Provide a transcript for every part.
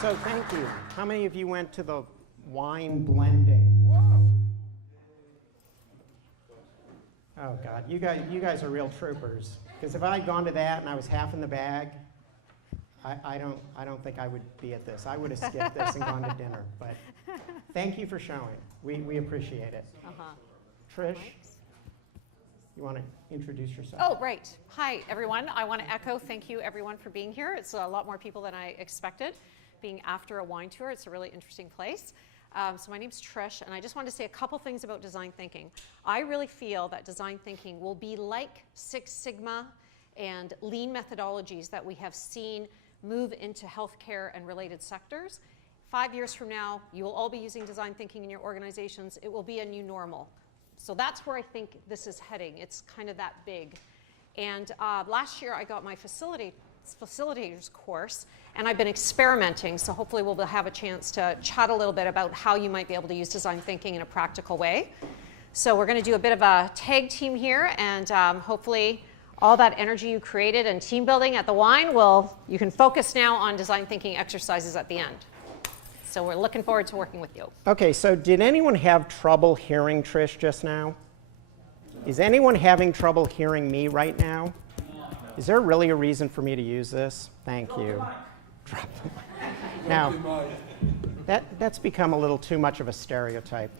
So thank you. How many of you went to the wine blending? Oh God, you guys are real troopers. Because if I had gone to that and I was half in the bag, I don't think I would be at this. I would have skipped this and gone to dinner. But thank you for showing. We appreciate it. Trish, you want to introduce yourself? Oh, right. Hi, everyone. I want to echo thank you, everyone, for being here. It's a lot more people than I expected. Being after a wine tour, it's a really interesting place. So my name's Trish, and I just wanted to say a couple things about design thinking. I really feel that design thinking will be like Six Sigma and lean methodologies that we have seen move into healthcare and related sectors. 5 years from now, you will all be using design thinking in your organizations. It will be a new normal. So that's where I think this is heading. It's kind of that big. And last year, I got my Facilitators course, and I've been experimenting, so hopefully we'll have a chance to chat a little bit about how you might be able to use design thinking in a practical way. So we're going to do a bit of a tag team here, and hopefully all that energy you created and team building at the wine, you can focus now on design thinking exercises at the end. So we're looking forward to working with you. Okay, so did anyone have trouble hearing Trish just now? Is anyone having trouble hearing me right now? Is there really a reason for me to use this? Thank you. Drop the mic. Now, that's become a little too much of a stereotype.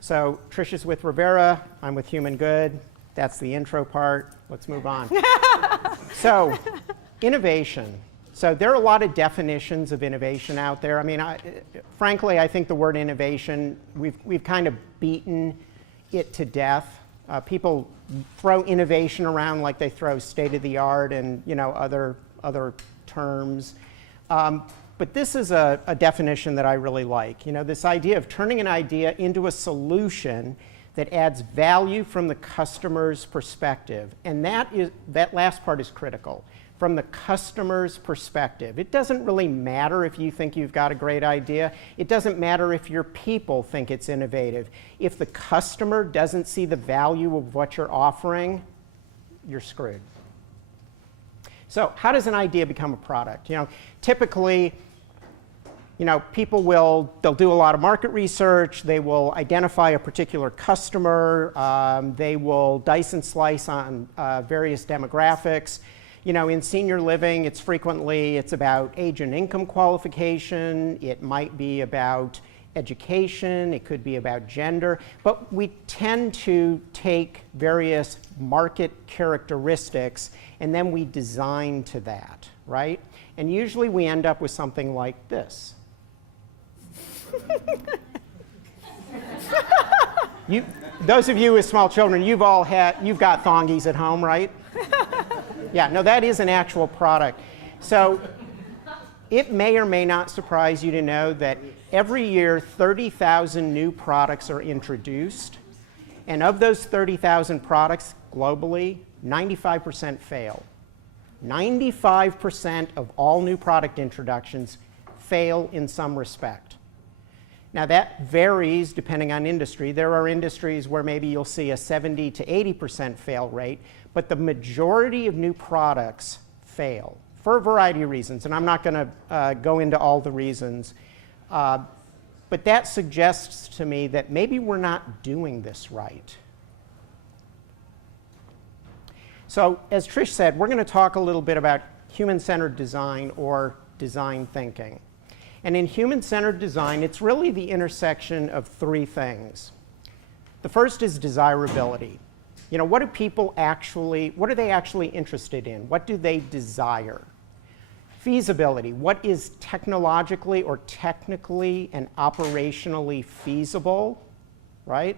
So Trish is with Revera. I'm with HumanGood. That's the intro part. Let's move on. So, innovation. So there are a lot of definitions of innovation out there. I mean, frankly, I think the word innovation, we've kind of beaten it to death. People throw innovation around like they throw state-of-the-art and other terms. But this is a definition that I really like. This idea of turning an idea into a solution that adds value from the customer's perspective. And that last part is critical. From the customer's perspective. It doesn't really matter if you think you've got a great idea. It doesn't matter if your people think it's innovative. If the customer doesn't see the value of what you're offering, you're screwed. So how does an idea become a product? Typically, people they'll do a lot of market research. They will identify a particular customer. They will dice and slice on various demographics. In senior living, it's about age and income qualification. It might be about education. It could be about gender. But we tend to take various market characteristics and then we design to that, right? And usually we end up with something like this. Those of you with small children, you've got thongies at home, right? Yeah, no, that is an actual product. So it may or may not surprise you to know that every year 30,000 new products are introduced. And of those 30,000 products globally, 95% fail. 95% of all new product introductions fail in some respect. Now that varies depending on industry. There are industries where maybe you'll see a 70 to 80% fail rate, but the majority of new products fail for a variety of reasons, and I'm not going to go into all the reasons, but that suggests to me that maybe we're not doing this right. So as Trish said, we're going to talk a little bit about human-centered design or design thinking. And in human-centered design, it's really the intersection of three things. The first is desirability. What are they actually interested in? What do they desire? Feasibility. What is technologically or technically and operationally feasible, right?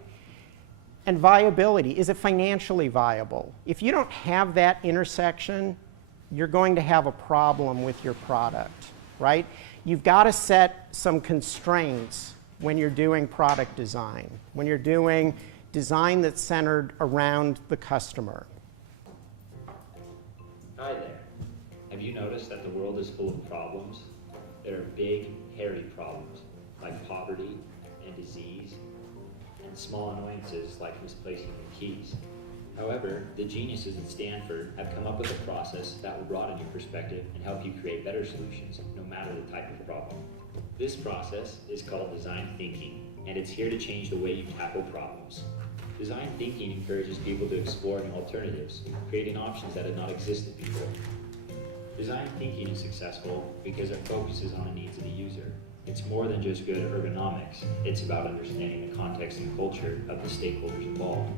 And viability. Is it financially viable? If you don't have that intersection, you're going to have a problem with your product, right? You've got to set some constraints when you're doing product design, when you're doing design that's centered around the customer. Hi there. Have you noticed that the world is full of problems? There are big, hairy problems like poverty and disease, and small annoyances like misplacing your keys. However, the geniuses at Stanford have come up with a process that will broaden your perspective and help you create better solutions, no matter the type of problem. This process is called design thinking, and it's here to change the way you tackle problems. Design thinking encourages people to explore new alternatives, creating options that had not existed before. Design thinking is successful because it focuses on the needs of the user. It's more than just good ergonomics. It's about understanding the context and culture of the stakeholders involved.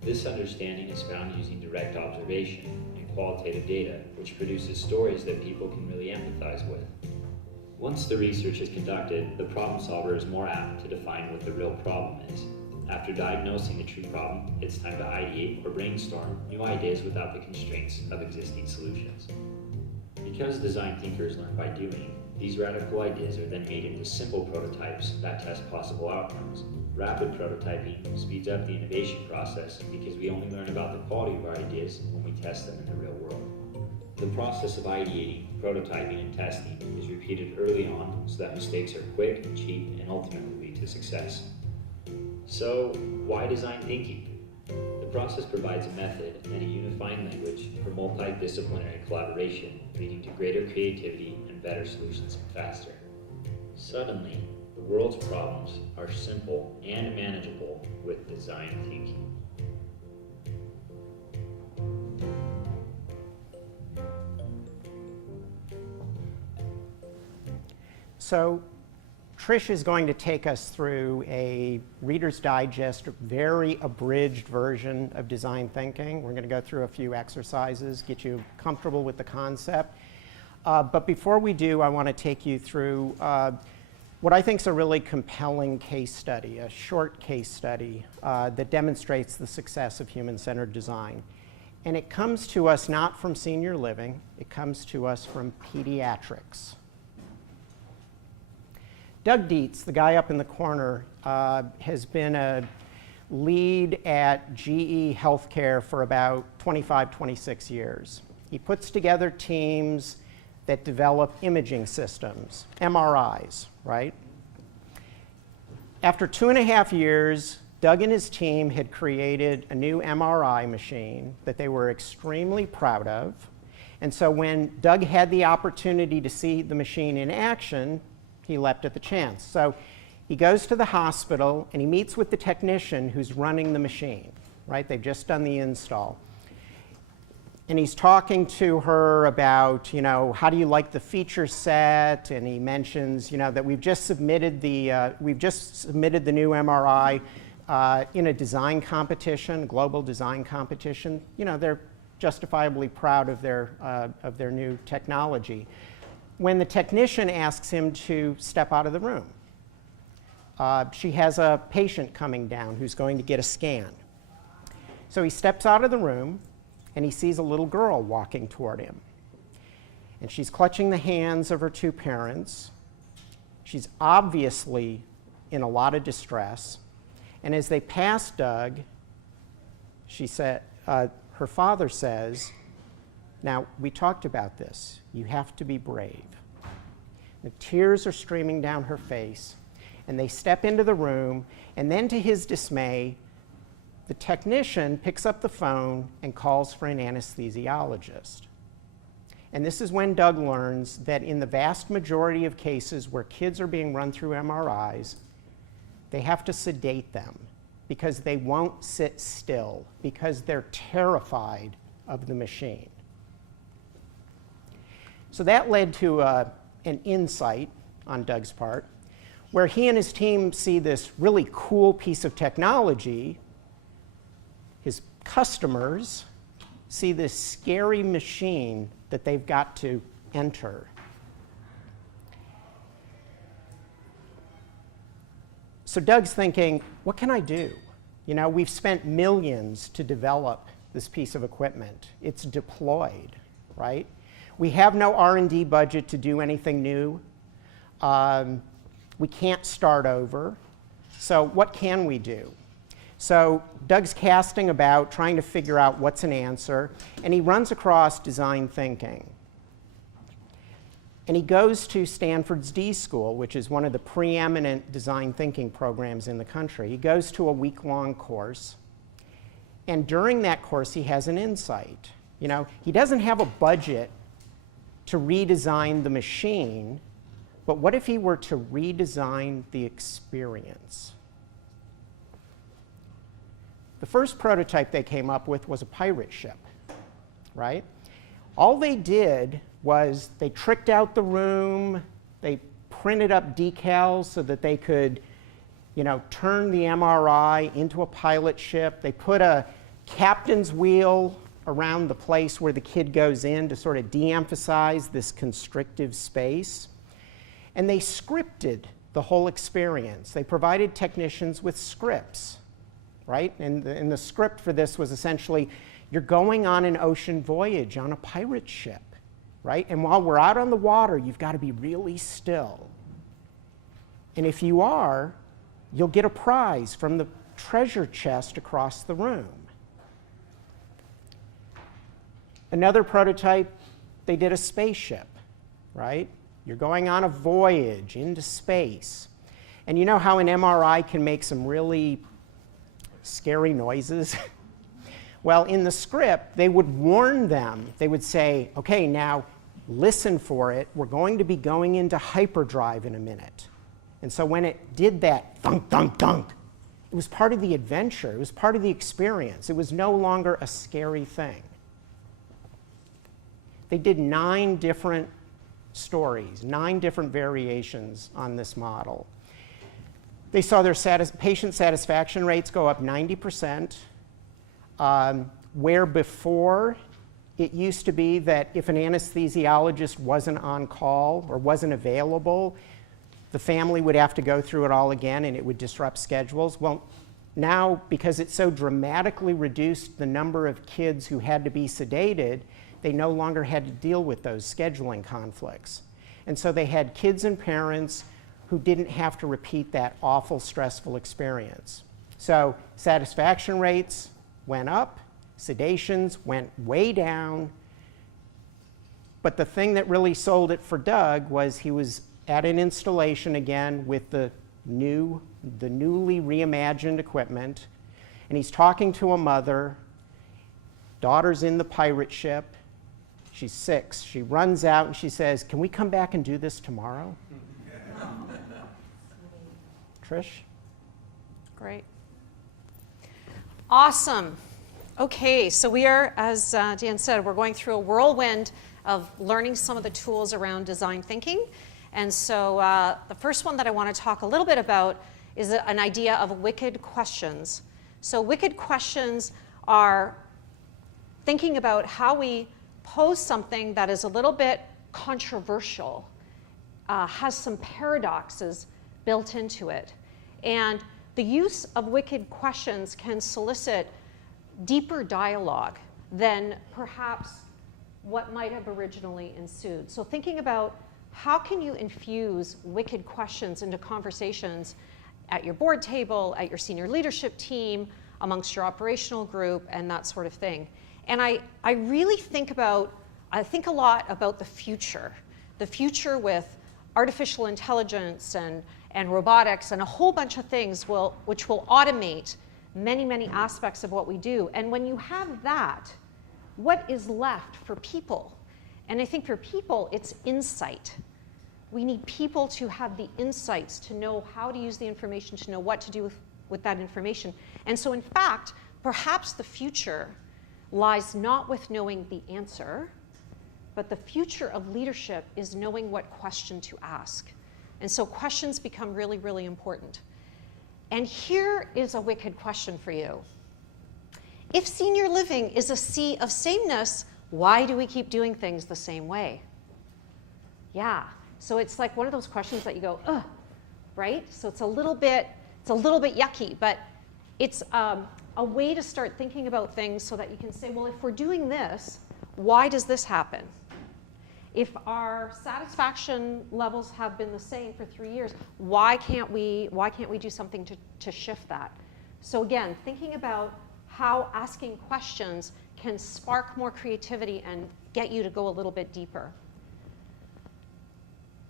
This understanding is found using direct observation and qualitative data, which produces stories that people can really empathize with. Once the research is conducted, the problem solver is more apt to define what the real problem is. After diagnosing the true problem, it's time to ideate or brainstorm new ideas without the constraints of existing solutions. Because design thinkers learn by doing, these radical ideas are then made into simple prototypes that test possible outcomes. Rapid prototyping speeds up the innovation process because we only learn about the quality of our ideas when we test them in the real world. The process of ideating, prototyping, and testing is repeated early on so that mistakes are quick, cheap, and ultimately lead to success. So, why design thinking? The process provides a method and a unifying language for multidisciplinary collaboration, leading to greater creativity and better solutions faster. Suddenly, the world's problems are simple and manageable with design thinking. So Trish is going to take us through a Reader's Digest, very abridged version of design thinking. We're going to go through a few exercises, get you comfortable with the concept. But before we do, I want to take you through what I think is a really compelling case study, a short case study that demonstrates the success of human-centered design. And it comes to us not from senior living, it comes to us from pediatrics. Doug Dietz, the guy up in the corner, has been a lead at GE Healthcare for about 25, 26 years. He puts together teams that develop imaging systems, MRIs, right? After 2.5 years, Doug and his team had created a new MRI machine that they were extremely proud of. And so when Doug had the opportunity to see the machine in action, he leapt at the chance. So he goes to the hospital and he meets with the technician who's running the machine, right? They've just done the install. And he's talking to her about, how do you like the feature set? And he mentions, that we've just submitted the new MRI in a design competition, a global design competition. They're justifiably proud of their new technology. When the technician asks him to step out of the room, she has a patient coming down who's going to get a scan. So he steps out of the room and he sees a little girl walking toward him. And she's clutching the hands of her two parents. She's obviously in a lot of distress. And as they pass Doug, her father says, "Now, we talked about this. You have to be brave." The tears are streaming down her face, and they step into the room, and then to his dismay, the technician picks up the phone and calls for an anesthesiologist. And this is when Doug learns that in the vast majority of cases where kids are being run through MRIs, they have to sedate them because they won't sit still, because they're terrified of the machine. So that led to an insight on Doug's part, where he and his team see this really cool piece of technology. His customers see this scary machine that they've got to enter. So Doug's thinking, what can I do? We've spent millions to develop this piece of equipment. It's deployed, right? We have no R&D budget to do anything new. We can't start over. So what can we do? So Doug's casting about, trying to figure out what's an answer, and he runs across design thinking. And he goes to Stanford's D School, which is one of the preeminent design thinking programs in the country. He goes to a week-long course, and during that course he has an insight. You know, he doesn't have a budget to redesign the machine, but what if he were to redesign the experience? The first prototype they came up with was a pirate ship, right? All they did was they tricked out the room, they printed up decals so that they could, you know, turn the MRI into a pilot ship. They put a captain's wheel around the place where the kid goes in to sort of de-emphasize this constrictive space. And they scripted the whole experience. They provided technicians with scripts, right? And the script for this was essentially, you're going on an ocean voyage on a pirate ship, right? And while we're out on the water, you've got to be really still. And if you are, you'll get a prize from the treasure chest across the room. Another prototype, they did a spaceship, right? You're going on a voyage into space. And you know how an MRI can make some really scary noises? Well, in the script, they would warn them. They would say, okay, now listen for it. We're going to be going into hyperdrive in a minute. And so when it did that thunk, thunk, thunk, it was part of the adventure. It was part of the experience. It was no longer a scary thing. They did 9 different stories, 9 different variations on this model. They saw their patient satisfaction rates go up 90%, where before it used to be that if an anesthesiologist wasn't on call or wasn't available, the family would have to go through it all again and it would disrupt schedules. Well, now, because it so dramatically reduced the number of kids who had to be sedated, they no longer had to deal with those scheduling conflicts. And so they had kids and parents who didn't have to repeat that awful, stressful experience. So satisfaction rates went up, sedations went way down, but the thing that really sold it for Doug was he was at an installation again with the newly reimagined equipment, and he's talking to a mother, daughter's in the pirate ship, she's 6, she runs out and she says, can we come back and do this tomorrow? Trish? Great. Awesome. Okay, so we are, as Dan said, we're going through a whirlwind of learning some of the tools around design thinking. And so the first one that I want to talk a little bit about is an idea of wicked questions. So wicked questions are thinking about how we pose something that is a little bit controversial, has some paradoxes built into it. And the use of wicked questions can solicit deeper dialogue than perhaps what might have originally ensued. So thinking about how can you infuse wicked questions into conversations at your board table, at your senior leadership team, amongst your operational group, and that sort of thing. And I really think a lot about the future with artificial intelligence and robotics and a whole bunch of things which will automate many, many aspects of what we do. And when you have that, what is left for people? And I think for people, it's insight. We need people to have the insights to know how to use the information, to know what to do with that information. And so in fact, perhaps the future lies not with knowing the answer, but the future of leadership is knowing what question to ask. And so questions become really, really important. And here is a wicked question for you. If senior living is a sea of sameness, why do we keep doing things the same way? Yeah, so it's like one of those questions that you go, ugh, right? So it's a little bit yucky, but it's a way to start thinking about things so that you can say, well, if we're doing this, why does this happen? If our satisfaction levels have been the same for 3 years, why can't we do something to shift that? So again, thinking about how asking questions can spark more creativity and get you to go a little bit deeper.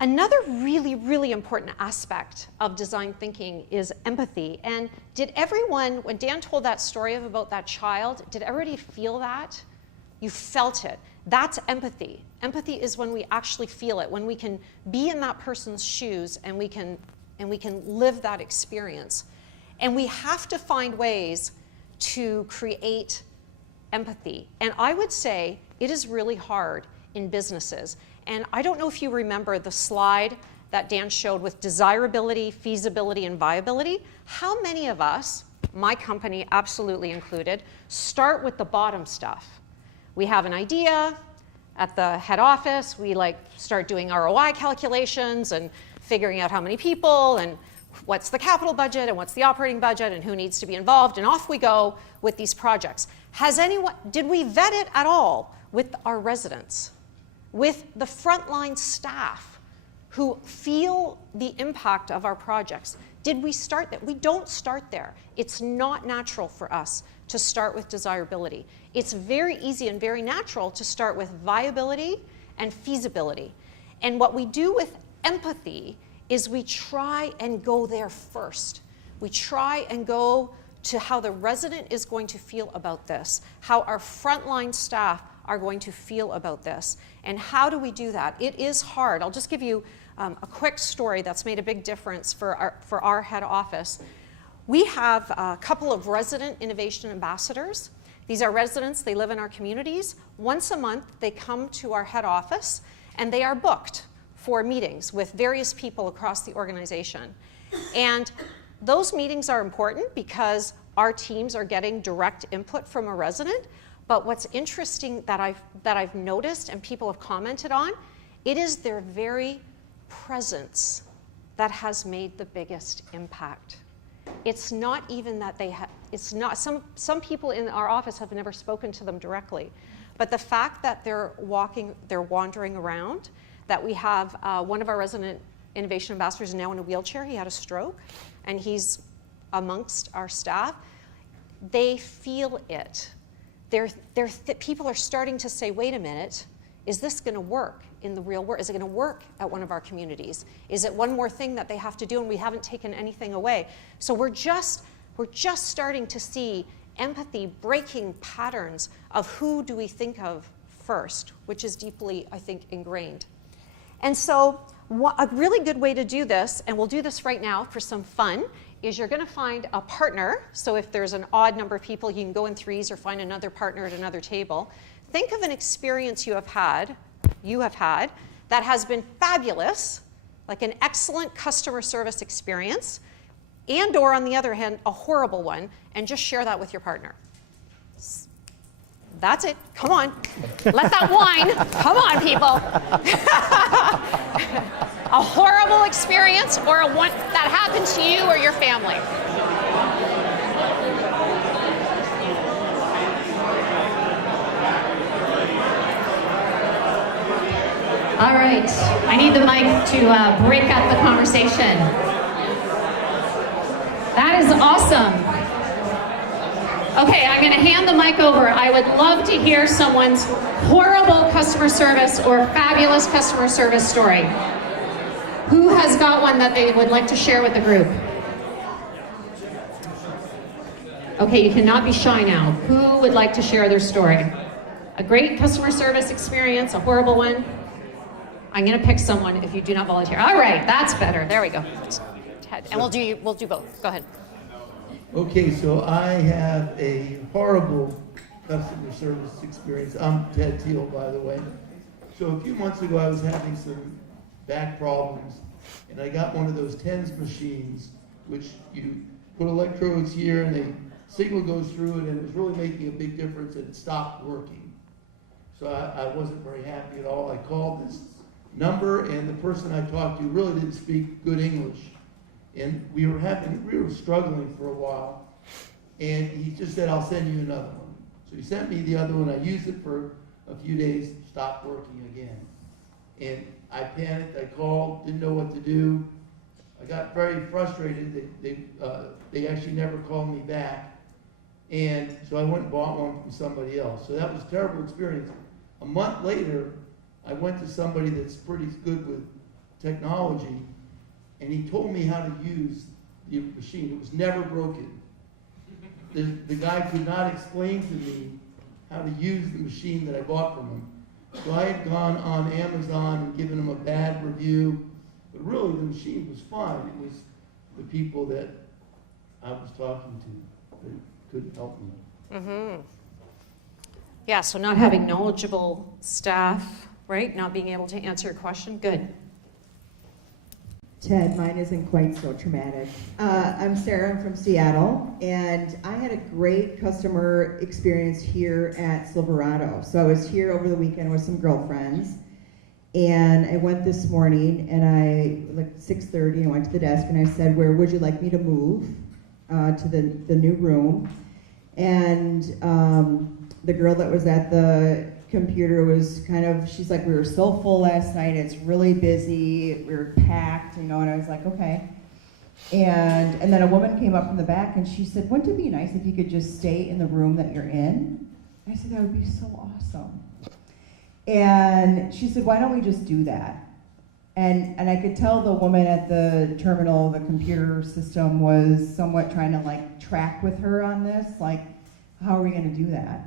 Another really, really important aspect of design thinking is empathy. And did everyone, when Dan told that story about that child, did everybody feel that? You felt it. That's empathy. Empathy is when we actually feel it, when we can be in that person's shoes and we can live that experience. And we have to find ways to create empathy. And I would say it is really hard in businesses. And I don't know if you remember the slide that Dan showed with desirability, feasibility, and viability. How many of us, my company absolutely included, start with the bottom stuff? We have an idea at the head office. We start doing ROI calculations and figuring out how many people and what's the capital budget and what's the operating budget and who needs to be involved, and off we go with these projects. Did we vet it at all with our residents, with the frontline staff who feel the impact of our projects? Did we start there? We don't start there. It's not natural for us to start with desirability. It's very easy and very natural to start with viability and feasibility. And what we do with empathy is we try and go there first. We try and go to how the resident is going to feel about this, how our frontline staff are going to feel about this, and how do we do that? It is hard. I'll just give you a quick story that's made a big difference for our head office. We have a couple of resident innovation ambassadors. These are residents, they live in our communities. Once a month, they come to our head office, and they are booked for meetings with various people across the organization. And those meetings are important because our teams are getting direct input from a resident. But what's interesting that I've noticed and people have commented on, it is their very presence that has made the biggest impact. It's not even that they have, it's not, some people in our office have never spoken to them directly. But the fact that they're wandering around, that we have one of our resident innovation ambassadors now in a wheelchair. He had a stroke, and he's amongst our staff. They feel it. People are starting to say, wait a minute, is this going to work in the real world? Is it going to work at one of our communities? Is it one more thing that they have to do and we haven't taken anything away? So we're just starting to see empathy breaking patterns of who do we think of first, which is deeply, I think, ingrained. And so a really good way to do this, and we'll do this right now for some fun, is you're going to find a partner. So if there's an odd number of people, you can go in threes or find another partner at another table. Think of an experience you have had that has been fabulous, like an excellent customer service experience, and or on the other hand, a horrible one, and just share that with your partner. That's it. Come on. Let that whine. Come on, people. A horrible experience or a one that happened to you or your family. All right. I need the mic to break up the conversation. That is awesome. Okay, I'm going to hand the mic over. I would love to hear someone's horrible customer service or fabulous customer service story. Who has got one that they would like to share with the group? Okay, you cannot be shy now. Who would like to share their story? A great customer service experience, a horrible one? I'm going to pick someone if you do not volunteer. All right, that's better. There we go. Ted, and we'll do both. Go ahead. Okay, so I have a horrible customer service experience. I'm Ted Teal, by the way. So a few months ago, I was having some back problems, and I got one of those TENS machines, which you put electrodes here, and the signal goes through it, and it was really making a big difference, and it stopped working. So I wasn't very happy at all. I called this number, and the person I talked to really didn't speak good English. And we were struggling for a while, and he just said, I'll send you another one. So he sent me the other one. I used it for a few days, stopped working again. And I panicked, I called, didn't know what to do. I got very frustrated. They actually never called me back. And so I went and bought one from somebody else. So that was a terrible experience. A month later, I went to somebody that's pretty good with technology, and he told me how to use the machine. It was never broken. The guy could not explain to me how to use the machine that I bought from him. So I had gone on Amazon and given him a bad review, but really the machine was fine. It was the people that I was talking to that couldn't help me. Mm-hmm. Yeah, so not having knowledgeable staff, right? Not being able to answer your question. Good. Ted, mine isn't quite so traumatic. I'm Sarah, I'm from Seattle, and I had a great customer experience here at Silverado. So I was here over the weekend with some girlfriends, and I went this morning, and like 6:30, I went to the desk, and I said, where would you like me to move to the new room? And the girl that was at the computer was she's like, we were so full last night, it's really busy, we were packed, and I was like, okay. And then a woman came up from the back and she said, wouldn't it be nice if you could just stay in the room that you're in? I said, that would be so awesome. And she said, why don't we just do that? And I could tell the woman at the terminal, the computer system, was somewhat trying to track with her on this, how are we gonna do that?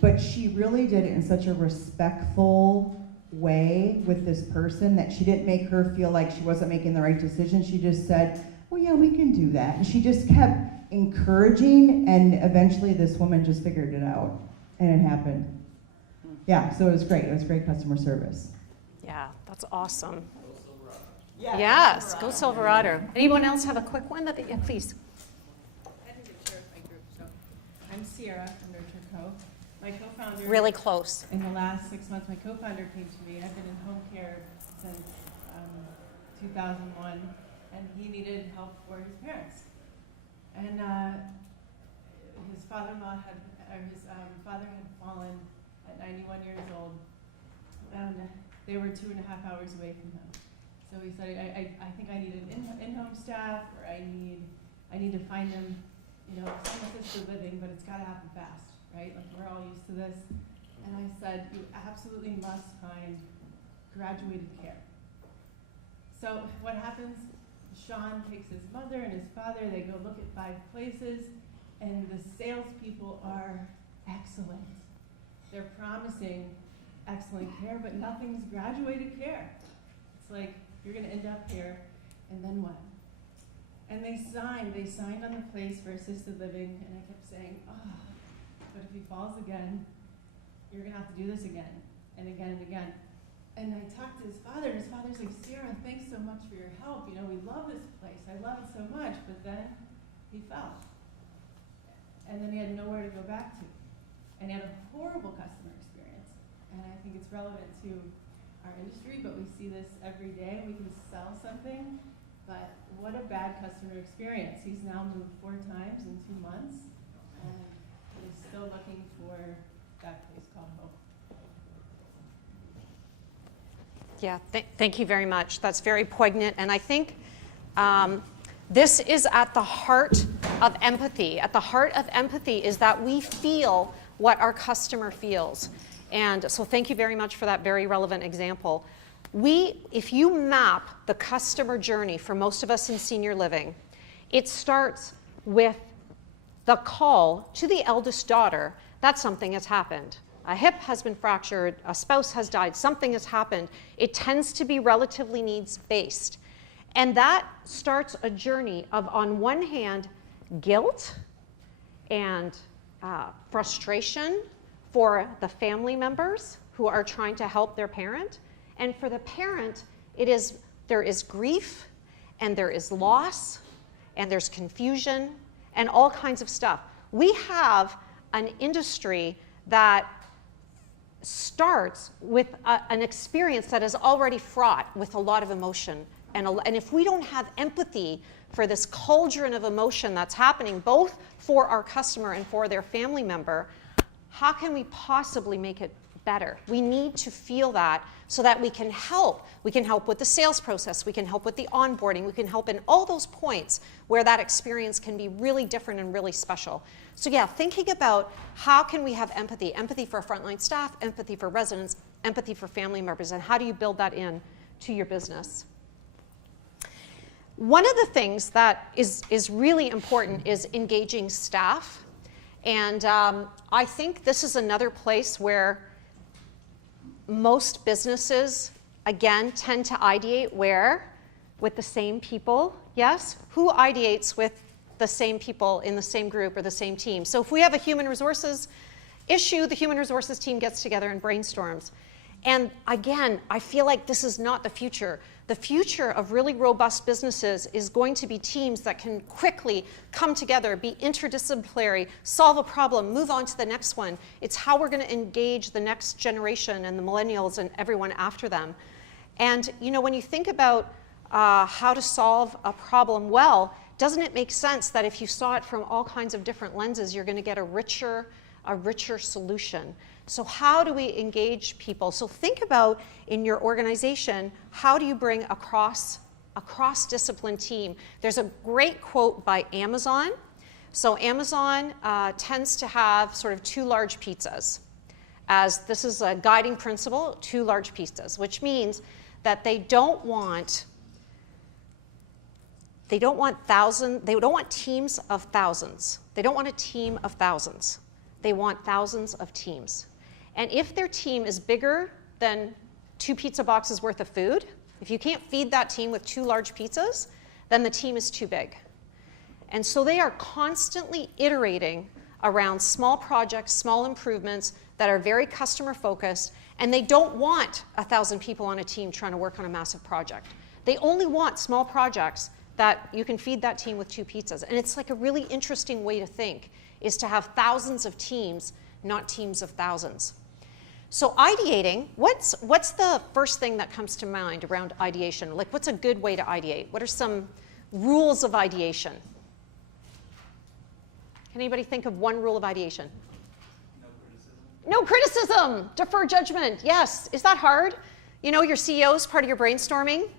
But she really did it in such a respectful way with this person that she didn't make her feel like she wasn't making the right decision. She just said, well, yeah, we can do that. And she just kept encouraging, and eventually this woman just figured it out, and it happened. Yeah, so it was great. It was great customer service. Yeah, that's awesome. Go Silverado. Yeah, Yes, go Silverado. Anyone else have a quick one? Yeah, please. I didn't get sure if my group, so I'm Sierra from Nurture Co. My co-founder. Really close. In the last 6 months, my co-founder came to me. I've been in home care since 2001, and he needed help for his parents. And his father-in-law his father had fallen at 91 years old, and they were 2.5 hours away from him. So he said, I think I need an in-home staff, or I need to find them, some assisted living, but it's got to happen fast, right? We're all used to this. And I said, you absolutely must find graduated care. So what happens? Sean takes his mother and his father, they go look at 5 places, and the salespeople are excellent. They're promising excellent care, but nothing's graduated care. It's like, you're gonna end up here, and then what? And they signed on the place for assisted living, and I kept saying, but if he falls again, you're gonna have to do this again, and again, and again. And I talked to his father, and his father's like, Sarah, thanks so much for your help. We love this place. I love it so much. But then he fell. And then he had nowhere to go back to. And he had a horrible customer experience. And I think it's relevant to our industry, but we see this every day. We can sell something, but what a bad customer experience. He's now moved 4 times in 2 months, and he's still looking for that place called home. Yeah, thank you very much. That's very poignant, and I think this is at the heart of empathy. At the heart of empathy is that we feel what our customer feels. And so thank you very much for that very relevant example. If you map the customer journey for most of us in senior living, it starts with the call to the eldest daughter that something has happened. A hip has been fractured, a spouse has died, something has happened. It tends to be relatively needs-based. And that starts a journey of, on one hand, guilt and frustration for the family members who are trying to help their parent. And for the parent, there is grief, and there is loss, and there's confusion, and all kinds of stuff. We have an industry that starts with an experience that is already fraught with a lot of emotion. And if we don't have empathy for this cauldron of emotion that's happening both for our customer and for their family member, how can we possibly make it better. We need to feel that so that we can help. We can help with the sales process. We can help with the onboarding. We can help in all those points where that experience can be really different and really special. So yeah, thinking about how can we have empathy, empathy for frontline staff, empathy for residents, empathy for family members, and how do you build that in to your business? One of the things that is really important is engaging staff. And I think this is another place where most businesses, again, tend to ideate where? With the same people, yes? Who ideates with the same people in the same group or the same team? So if we have a human resources issue, the human resources team gets together and brainstorms. And again, I feel like this is not the future. The future of really robust businesses is going to be teams that can quickly come together, be interdisciplinary, solve a problem, move on to the next one. It's how we're going to engage the next generation and the millennials and everyone after them. And you know, when you think about how to solve a problem well, doesn't it make sense that if you saw it from all kinds of different lenses, you're going to get a richer solution? So how do we engage people? So think about in your organization, how do you bring a cross-discipline team? There's a great quote by Amazon. So Amazon tends to have sort of 2 large pizzas. As this is a guiding principle, 2 large pizzas, which means that they don't want teams of thousands. They don't want a team of thousands. They want thousands of teams. And if their team is bigger than 2 pizza boxes worth of food, if you can't feed that team with 2 large pizzas, then the team is too big. And so they are constantly iterating around small projects, small improvements that are very customer focused, and they don't want 1,000 people on a team trying to work on a massive project. They only want small projects that you can feed that team with 2 pizzas. And it's like a really interesting way to think, is to have thousands of teams, not teams of thousands. So ideating, what's the first thing that comes to mind around ideation? Like, what's a good way to ideate? What are some rules of ideation? Can anybody think of one rule of ideation? No criticism. Defer judgment. Yes. Is that hard? You know, your CEO is part of your brainstorming.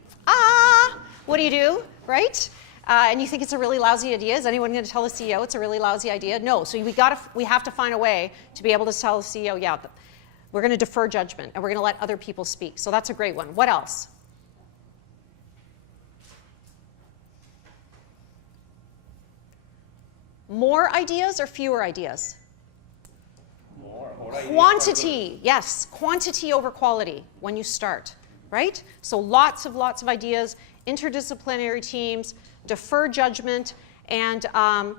What do? Right? And you think it's a really lousy idea. Is anyone going to tell the CEO it's a really lousy idea? No. So we have to find a way to be able to tell the CEO, yeah, we're going to defer judgment and we're going to let other people speak. So that's a great one. What else? More ideas or fewer ideas? More Quantity, yes, quantity over quality when you start, right? So lots of ideas, interdisciplinary teams, defer judgment, and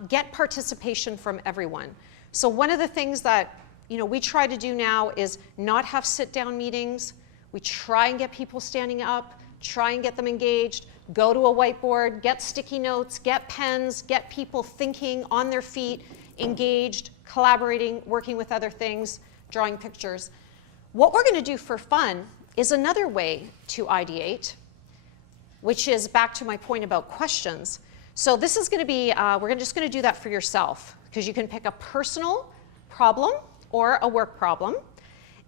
get participation from everyone. So one of the things that we try to do now is not have sit-down meetings. We try and get people standing up, try and get them engaged, go to a whiteboard, get sticky notes, get pens, get people thinking on their feet, engaged, collaborating, working with other things, drawing pictures. What we're going to do for fun is another way to ideate, which is back to my point about questions. So this is going to be, we're just going to do that for yourself, because you can pick a personal problem or a work problem.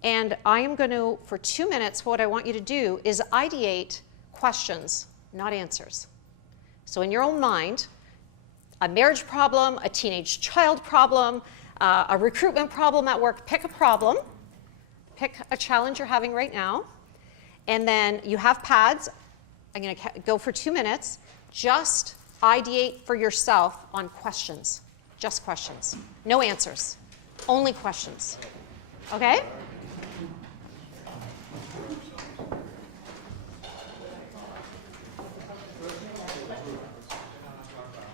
And I am going to, for 2 minutes, what I want you to do is ideate questions, not answers. So in your own mind, a marriage problem, a teenage child problem, a recruitment problem at work, pick a problem, pick a challenge you're having right now, and then you have pads. I'm going to go for 2 minutes. Just ideate for yourself on questions, just questions, no answers, only questions, okay?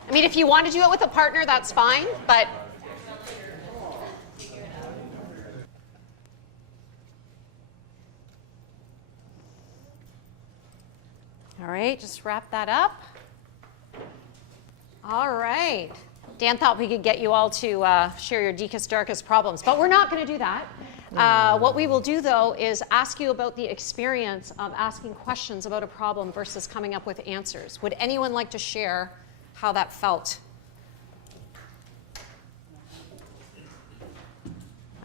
I mean, if you want to do it with a partner, that's fine, but all right, just wrap that up. All right. Dan thought we could get you all to share your deepest, darkest problems, but we're not going to do that. What we will do, though, is ask you about the experience of asking questions about a problem versus coming up with answers. Would anyone like to share how that felt?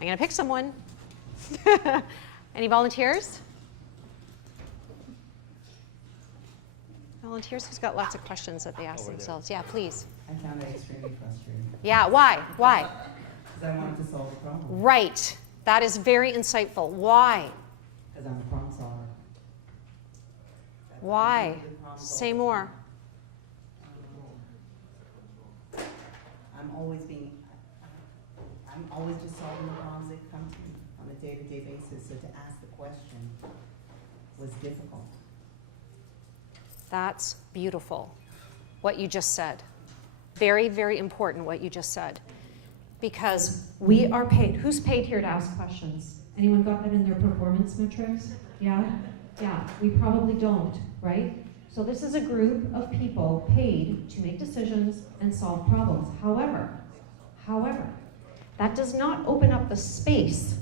I'm going to pick someone. Any volunteers? Volunteers who's got lots of questions that they ask themselves. Yeah, please. I found it extremely frustrating Yeah, why? Why? because I wanted to solve the problem. Right. That is very insightful. Why? Because I'm a problem solver. That's Why? a good problem solver. Say more. I'm always just solving the problems that come to me on a day-to-day basis. So to ask the question was difficult. That's beautiful, what you just said. Very, very important what you just said. Because We are paid. Who's paid here to ask questions? Anyone got that in their performance metrics? Yeah? Yeah, we probably don't, right? So this is a group of people paid to make decisions and solve problems. However, that does not open up the space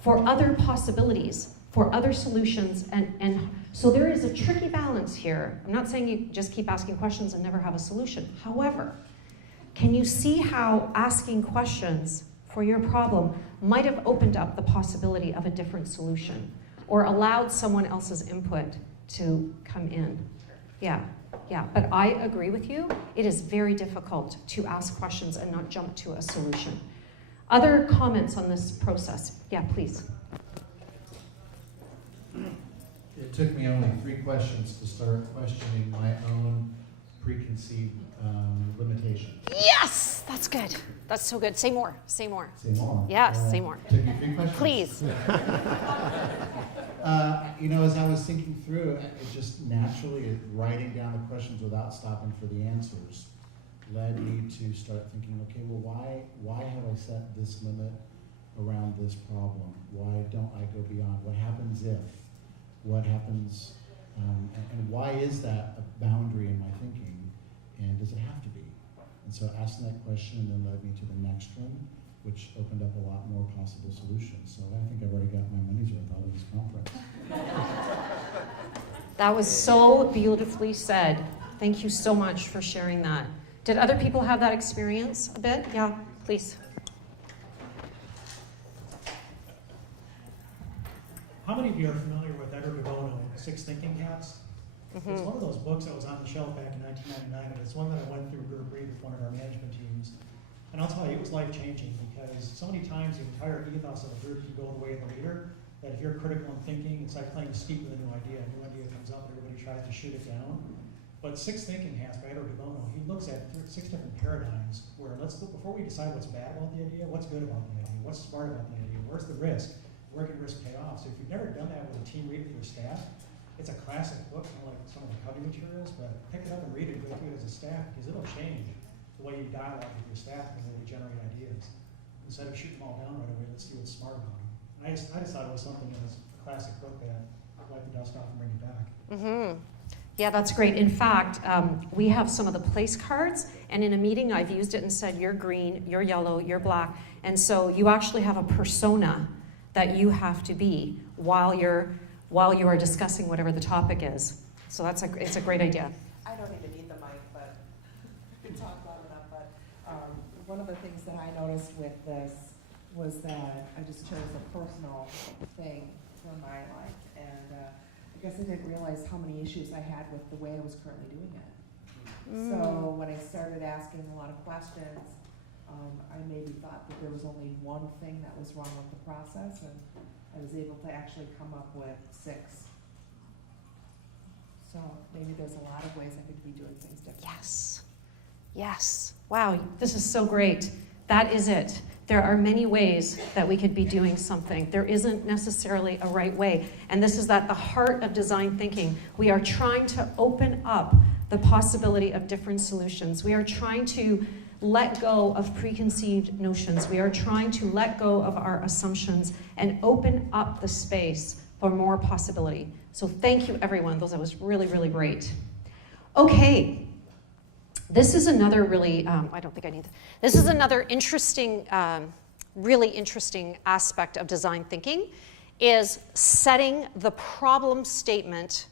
for other possibilities, for other solutions, and so there is a tricky balance here. I'm not saying you just keep asking questions and never have a solution. However, can you see how asking questions for your problem might have opened up the possibility of a different solution or allowed someone else's input to come in? Yeah, but I agree with you. It is very difficult to ask questions and not jump to a solution. Other comments on this process? Yeah, please. It took me only 3 questions to start questioning my own preconceived limitations. yes, that's good. That's so good. Say more. Say more. Say more. Yes, say more. Took me 3 questions. Please. As I was thinking through, it just naturally, writing down the questions without stopping for the answers led me to start thinking, okay, well, why have I set this limit around this problem? Why don't I go beyond? What happens if? What happens, and why is that a boundary in my thinking, and does it have to be? And so asking that question then led me to the next one, which opened up a lot more possible solutions. So I think I've already got my money's worth out of this conference. That was so beautifully said. Thank you so much for sharing that. Did other people have that experience a bit? Yeah, please. How many of you are familiar with Edward de Bono, Six Thinking Hats? It's one of those books that was on the shelf back in 1999, and it's one that I went through group read with one of our management teams. And I'll tell you, it was life-changing because so many times the entire ethos of a group can go the way of the leader, that if you're critical in thinking, it's like playing skeet with a new idea. A new idea comes up and everybody tries to shoot it down. But Six Thinking Hats by Edward de Bono, he looks at 6 different paradigms where let's look, before we decide what's bad about the idea, what's good about the idea, what's smart about the idea, where's the risk, where can risk pay off? So if you've never done that with a team read with your staff, it's a classic book, kind of like some of the Covey materials, but pick it up and read it, go through it as a staff, because it'll change the way you dialogue with your staff and the way you generate ideas. Instead of shooting them all down right away, let's see what's smart about them. And I just thought it was something that was a classic book that I'd wipe the dust off and bring it back. Mm-hmm. Yeah, that's great. In fact, we have some of the place cards, and in a meeting I've used it and said, you're green, you're yellow, you're black. And so you actually have a persona that you have to be while you are discussing whatever the topic is. So it's a great idea. I don't even need the mic, but we can talk loud enough. But one of the things that I noticed with this was that I just chose a personal thing for my life, and I guess I didn't realize how many issues I had with the way I was currently doing it. So when I started asking a lot of questions, I maybe thought that there was only one thing that was wrong with the process, and I was able to actually come up with 6. So maybe there's a lot of ways I could be doing things differently. Yes. Yes. Wow, this is so great. That is it. There are many ways that we could be doing something. There isn't necessarily a right way. And this is at the heart of design thinking. We are trying to open up the possibility of different solutions. We are trying to let go of preconceived notions. We are trying to let go of our assumptions and open up the space for more possibility. So thank you, everyone. That was really, really great. Okay. This is another really, I don't think I need, this is another interesting, really interesting aspect of design thinking, is setting the problem statement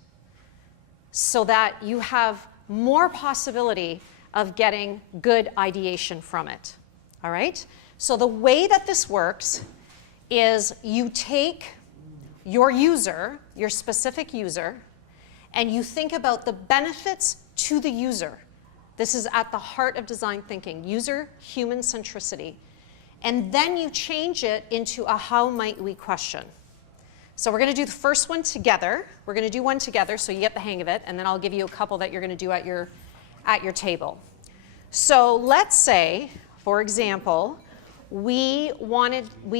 so that you have more possibility of getting good ideation from it. All right? So the way that this works is you take your user, your specific user, and you think about the benefits to the user. This is at the heart of design thinking, user human centricity. And then you change it into a how might we question. So we're going to do the first one together. We're going to do one together so you get the hang of it, and then I'll give you a couple that you're going to do at your table. So let's say, for example, we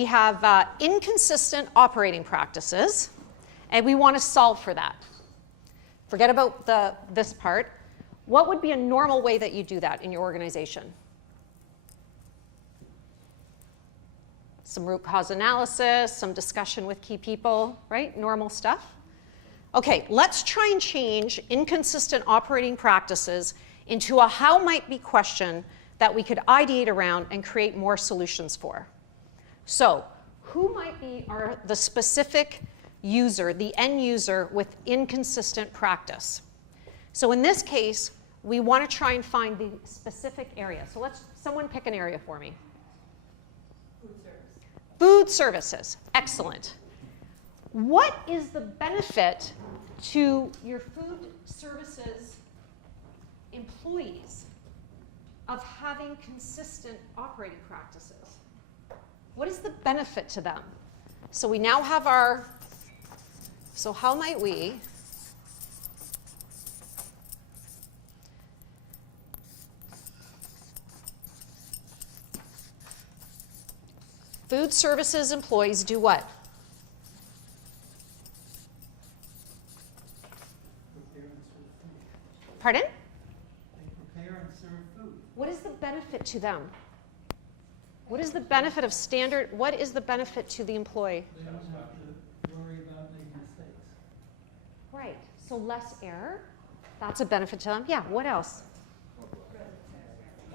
have inconsistent operating practices, and we want to solve for that. Forget about this part. What would be a normal way that you do that in your organization? Some root cause analysis, some discussion with key people, right? Normal stuff. Okay, let's try and change inconsistent operating practices into a how might be question that we could ideate around and create more solutions for. So, who might be the specific user, the end user with inconsistent practice? So in this case, we want to try and find the specific area. So someone pick an area for me. Food services, excellent. What is the benefit to your food services employees of having consistent operating practices? What is the benefit to them? So we now have so how might we food services employees do what? Pardon? They prepare and serve food. What is the benefit to them? What is the benefit of standard? What is the benefit to the employee? They don't have to worry about making mistakes. Right. So less error. That's a benefit to them. Yeah. What else? What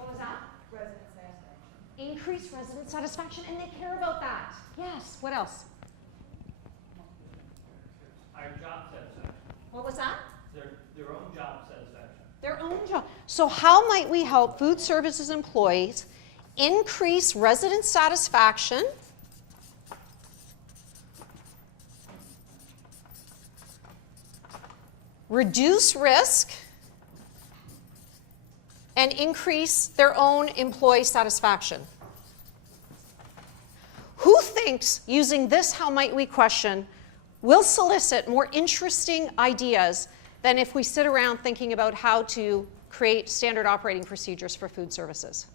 was that? Resident satisfaction. Increase resident satisfaction, and they care about that. Yes. What else? Our job satisfaction. What was that? Their own job satisfaction. Their own job. So how might we help food services employees increase resident satisfaction, reduce risk, and increase their own employee satisfaction? Who thinks using this how might we question will solicit more interesting ideas than if we sit around thinking about how to create standard operating procedures for food services?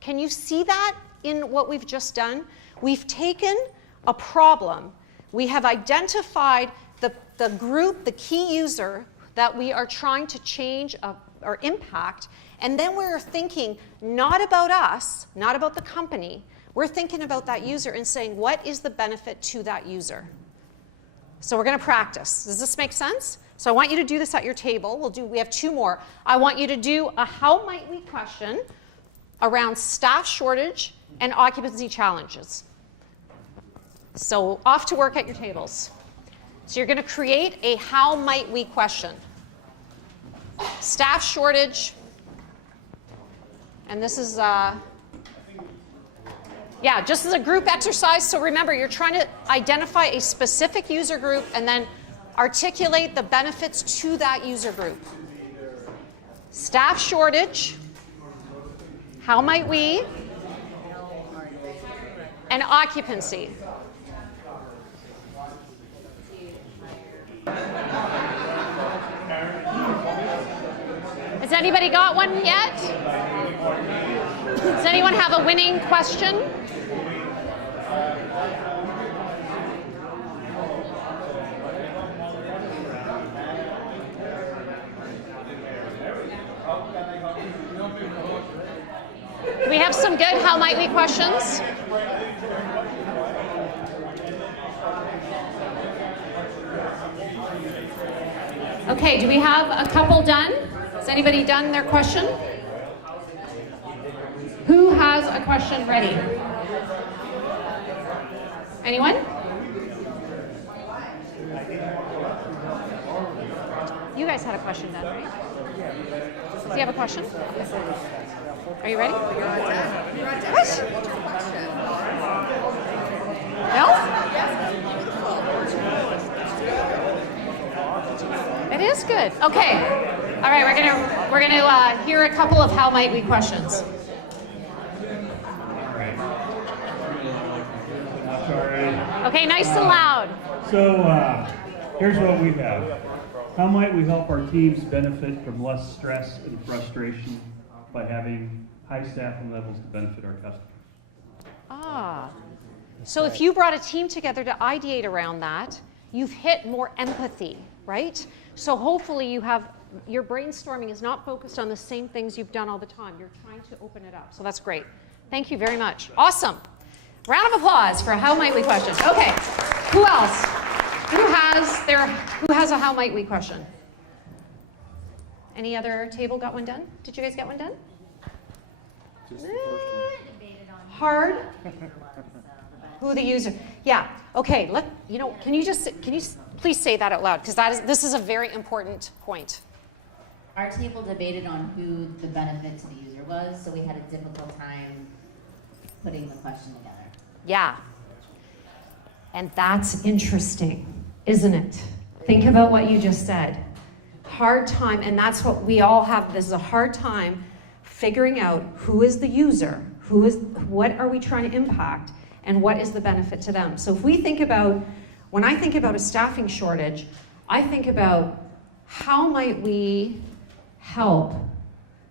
Can you see that in what we've just done? We've taken a problem. We have identified the group, the key user that we are trying to change or impact, and then we're thinking not about us, not about the company. We're thinking about that user and saying, what is the benefit to that user? So we're going to practice. Does this make sense? So I want you to do this at your table. We have two more. I want you to do a how might we question around staff shortage and occupancy challenges. So off to work at your tables. So you're going to create a how might we question. Staff shortage, and this is, just as a group exercise. So remember, you're trying to identify a specific user group and then articulate the benefits to that user group. Staff shortage, how might we, and occupancy. Has anybody got one yet? Does anyone have a winning question? Do we have some good how might we questions? Okay, do we have a couple done? Has anybody done their question? Who has a question ready? Anyone? You guys had a question done, right? Do you have a question? Are you ready? What? It is good. Okay. All right, we're gonna hear a couple of how might we questions. Okay, nice and loud. So here's what we have. How might we help our teams benefit from less stress and frustration by having high staffing levels to benefit our customers? So if you brought a team together to ideate around that, you've hit more empathy, right? So hopefully your brainstorming is not focused on the same things you've done all the time. You're trying to open it up. So that's great. Thank you very much. Awesome. Round of applause for how might we questions. Okay, who else? Who has a how might we question? Any other table got one done? Did you guys get one done? Just the first one. Hard. Who the user? Yeah. Okay. Can you please say that out loud, because this is a very important point. Our table debated on who the benefit to the user was, so we had a difficult time putting the question together. Yeah. And that's interesting, isn't it? Think about what you just said. Hard time, and that's what we all have. This is a hard time figuring out who is the user, what are we trying to impact, and what is the benefit to them. So if we think about, when I think about a staffing shortage, I think about how might we help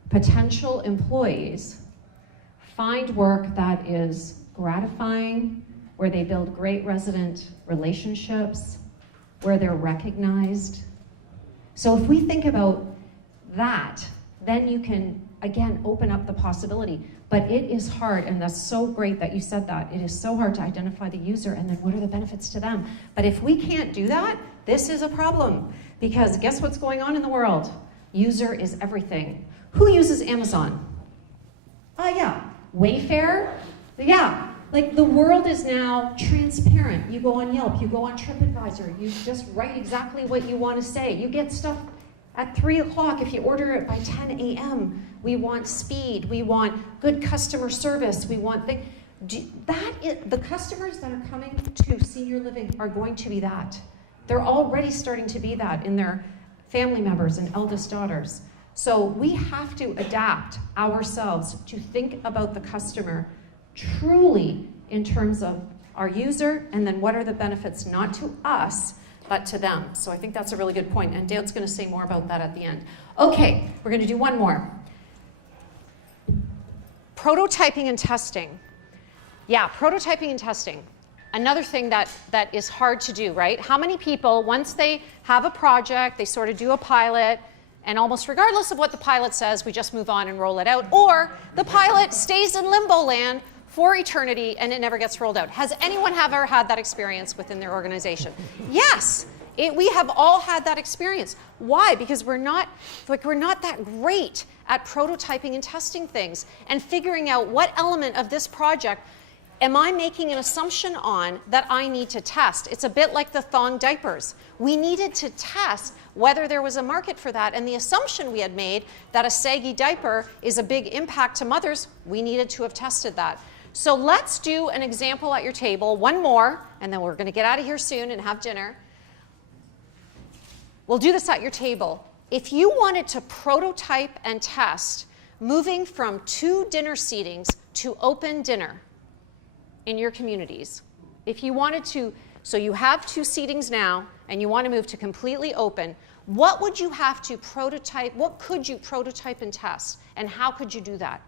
potential employees find work that is gratifying, where they build great resident relationships, where they're recognized. So if we think about that, then you can, again, open up the possibility. But it is hard, and that's so great that you said that. It is so hard to identify the user and then what are the benefits to them. But if we can't do that, this is a problem. Because guess what's going on in the world? User is everything. Who uses Amazon? Yeah. Wayfair? Yeah. Like, the world is now transparent. You go on Yelp, you go on TripAdvisor, you just write exactly what you want to say. You get stuff at 3 o'clock if you order it by 10 a.m. We want speed, we want good customer service, we want things. The customers that are coming to senior living are going to be that. They're already starting to be that in their family members and eldest daughters. So we have to adapt ourselves to think about the customer truly in terms of our user, and then what are the benefits not to us, but to them. So I think that's a really good point, and Dale's going to say more about that at the end. Okay, we're going to do one more. Prototyping and testing. Yeah, prototyping and testing. Another thing that is hard to do, right? How many people, once they have a project, they sort of do a pilot, and almost regardless of what the pilot says, we just move on and roll it out, or the pilot stays in limbo land for eternity and it never gets rolled out. Has anyone ever had that experience within their organization? Yes, we have all had that experience. Why? Because we're not that great at prototyping and testing things and figuring out what element of this project am I making an assumption on that I need to test. It's a bit like the thong diapers. We needed to test whether there was a market for that, and the assumption we had made that a saggy diaper is a big impact to mothers, we needed to have tested that. So let's do an example at your table, one more, and then we're going to get out of here soon and have dinner. We'll do this at your table. If you wanted to prototype and test moving from 2 dinner seatings to open dinner in your communities, if you wanted to, so you have 2 seatings now and you want to move to completely open, what would you have to prototype, what could you prototype and test, and how could you do that?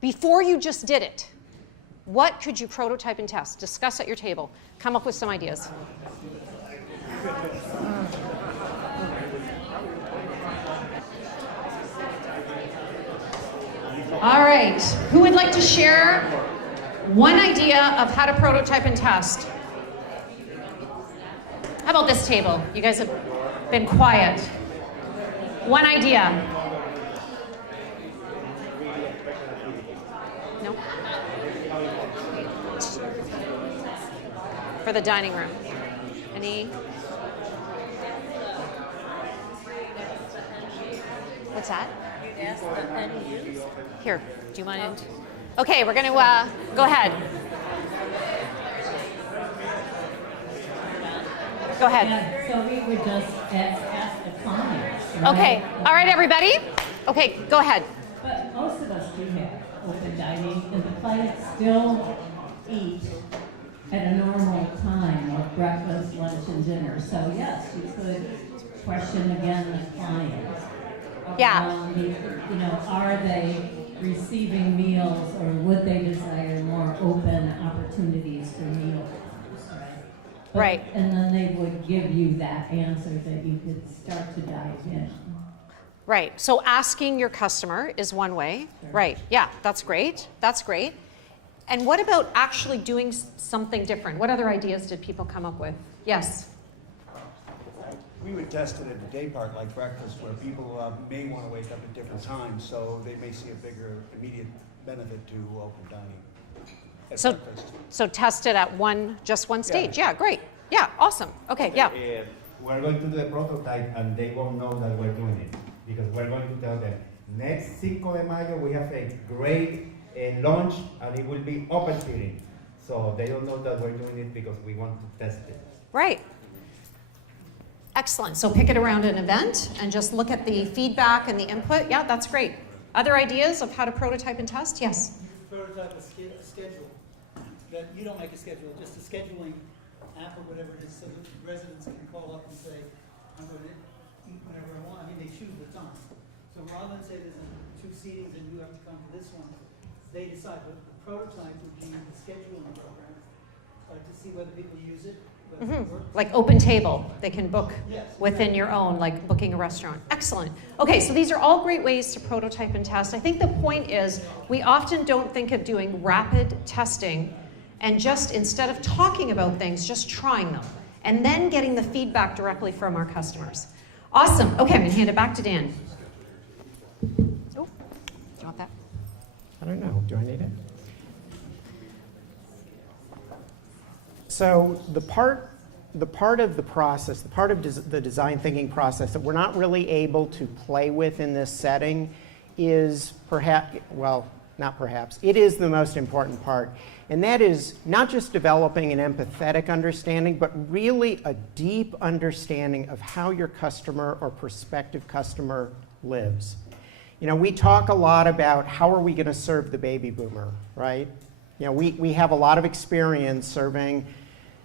Before you just did it, what could you prototype and test? Discuss at your table. Come up with some ideas. All right, who would like to share one idea of how to prototype and test? How about this table? You guys have been quiet. One idea. No? For the dining room. Any? What's that? Here, do you mind? Okay, we're going to go ahead. Go ahead. Yeah, so we would just ask at clients. Right? Okay, all right, everybody. Okay, go ahead. But most of us do have open dining, and the clients still eat at a normal time, like breakfast, lunch, and dinner. So yes, you could question again the client. Yeah. You know, are they receiving meals, or would they desire more open opportunities for meals? But, right. And then they would give you that answer that you could start to dive in. Right. So asking your customer is one way. Sure. Right. Yeah, that's great. That's great. And what about actually doing something different? What other ideas did people come up with? Yes. We would test it at a day part like breakfast, where people may want to wake up at different times, so they may see a bigger immediate benefit to open dining at breakfast. So test it at just one stage. Yeah, great. Yeah, awesome. Okay, yeah. We're going to do the prototype, and they won't know that we're doing it, because we're going to tell them, next 5 de Mayo, we have a great launch, and it will be open seating. So they don't know that we're doing it because we want to test it. Right. Excellent. So pick it around an event and just look at the feedback and the input. Yeah, that's great. Other ideas of how to prototype and test? Yes. Prototype a schedule. That you don't make a schedule, just a scheduling app or whatever it is, so that residents can call up and say, I'm going to eat whenever I want. I mean, they choose the time. So rather than say there's 2 seatings and you have to come to this one, they decide. But the prototype would be the scheduling program to see whether people use it. Like open table, they can book within your own, like booking a restaurant. Excellent. Okay, so these are all great ways to prototype and test. I think the point is we often don't think of doing rapid testing and just instead of talking about things, just trying them and then getting the feedback directly from our customers. Awesome. Okay, I'm going to hand it back to Dan. Oh, do you want that? I don't know. Do I need it? So the part of the process, the part of the design thinking process that we're not really able to play with in this setting is it is the most important part. And that is not just developing an empathetic understanding, but really a deep understanding of how your customer or prospective customer lives. You know, we talk a lot about how are we going to serve the baby boomer, right? You know, we have a lot of experience serving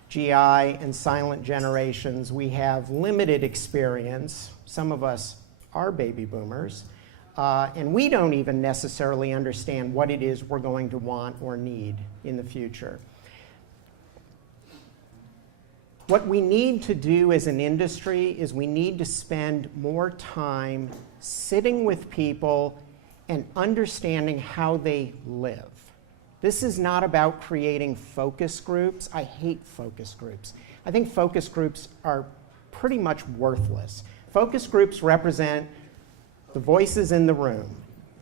GI and silent generations. We have limited experience. Some of us are baby boomers. And we don't even necessarily understand what it is we're going to want or need in the future. What we need to do as an industry is we need to spend more time sitting with people and understanding how they live. This is not about creating focus groups. I hate focus groups. I think focus groups are pretty much worthless. Focus groups represent the voices in the room,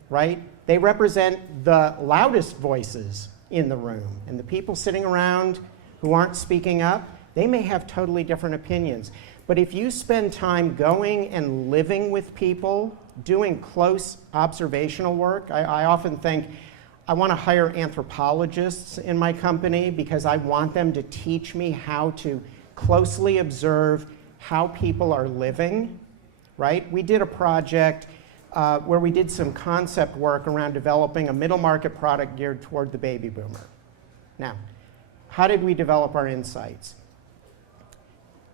right? They represent the loudest voices in the room. And the people sitting around who aren't speaking up, they may have totally different opinions. But if you spend time going and living with people, doing close observational work, I often think, I want to hire anthropologists in my company because I want them to teach me how to closely observe how people are living, right? We did a project where we did some concept work around developing a middle market product geared toward the baby boomer. Now, how did we develop our insights?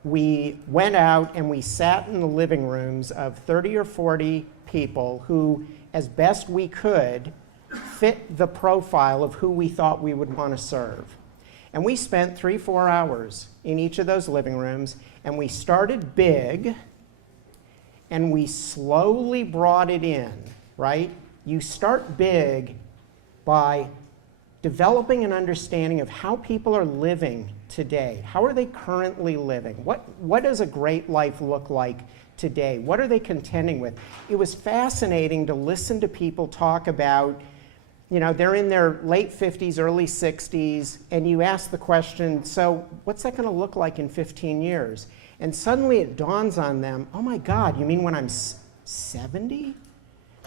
We went out and we sat in the living rooms of 30 or 40 people who, as best we could, fit the profile of who we thought we would want to serve. And we spent 3-4 hours in each of those living rooms, and we started big, and we slowly brought it in, right? You start big by developing an understanding of how people are living today. How are they currently living? What does a great life look like today? What are they contending with? It was fascinating to listen to people talk about, you know, they're in their late 50s, early 60s, and you ask the question, so what's that going to look like in 15 years? And suddenly it dawns on them, oh my God, you mean when I'm 70?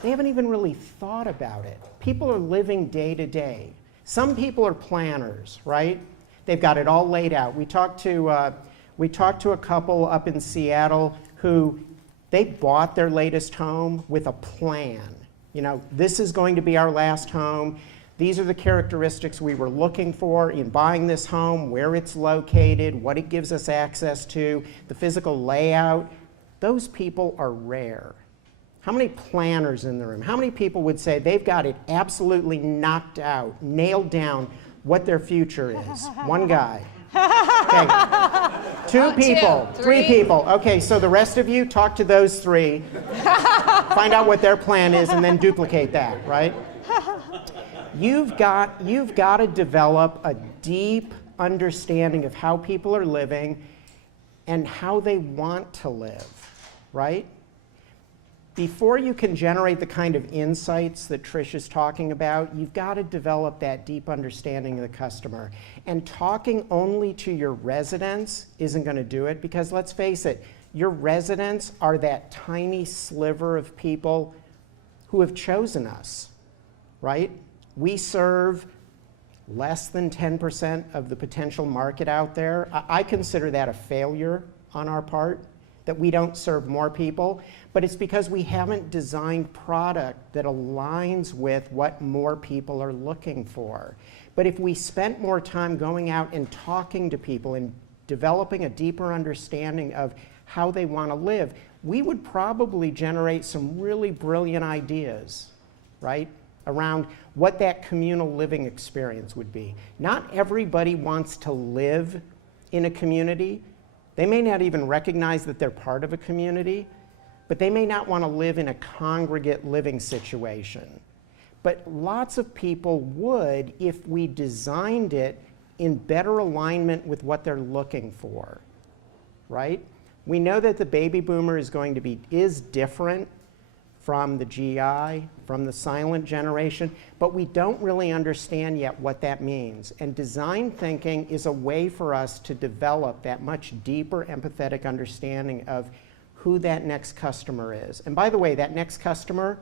They haven't even really thought about it. People are living day to day. Some people are planners, right? They've got it all laid out. We talked to a couple up in Seattle who They bought their latest home with a plan. You know, this is going to be our last home. These are the characteristics we were looking for in buying this home, where it's located, what it gives us access to, the physical layout. Those people are rare. How many planners in the room? How many people would say they've got it absolutely knocked out, nailed down what their future is? One guy. Okay. Two people, three people. Okay, so the rest of you, talk to those three, find out what their plan is, and then duplicate that, right? You've got to develop a deep understanding of how people are living and how they want to live, right? Before you can generate the kind of insights that Trish is talking about, you've got to develop that deep understanding of the customer. And talking only to your residents isn't going to do it, because let's face it, your residents are that tiny sliver of people who have chosen us, right? We serve less than 10% of the potential market out there. I consider that a failure on our part, that we don't serve more people, but it's because we haven't designed product that aligns with what more people are looking for. But if we spent more time going out and talking to people and developing a deeper understanding of how they want to live, we would probably generate some really brilliant ideas, right, around what that communal living experience would be. Not everybody wants to live in a community. They may not even recognize that they're part of a community, but they may not want to live in a congregate living situation. But lots of people would if we designed it in better alignment with what they're looking for, right? We know that the baby boomer is different from the GI, from the silent generation, but we don't really understand yet what that means. And design thinking is a way for us to develop that much deeper empathetic understanding of who that next customer is. And by the way, that next customer,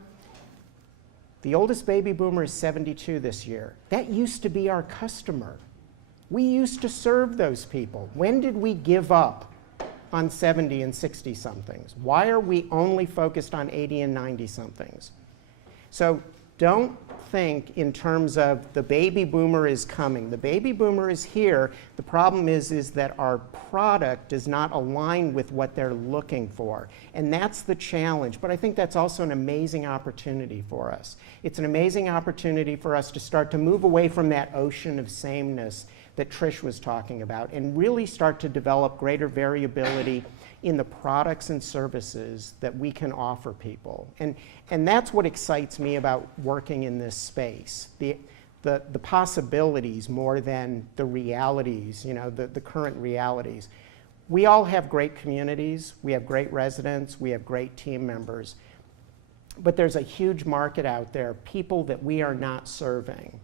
the oldest baby boomer is 72 this year. That used to be our customer. We used to serve those people. When did we give up on 70 and 60 somethings? Why are we only focused on 80 and 90 somethings? So don't think in terms of the baby boomer is coming. The baby boomer is here. The problem is that our product does not align with what they're looking for. And that's the challenge. But I think that's also an amazing opportunity for us. It's an amazing opportunity for us to start to move away from that ocean of sameness that Trish was talking about and really start to develop greater variability in the products and services that we can offer people. And that's what excites me about working in this space, the possibilities more than the realities, you know, the current realities. We all have great communities, we have great residents, we have great team members, but there's a huge market out there, people that we are not serving.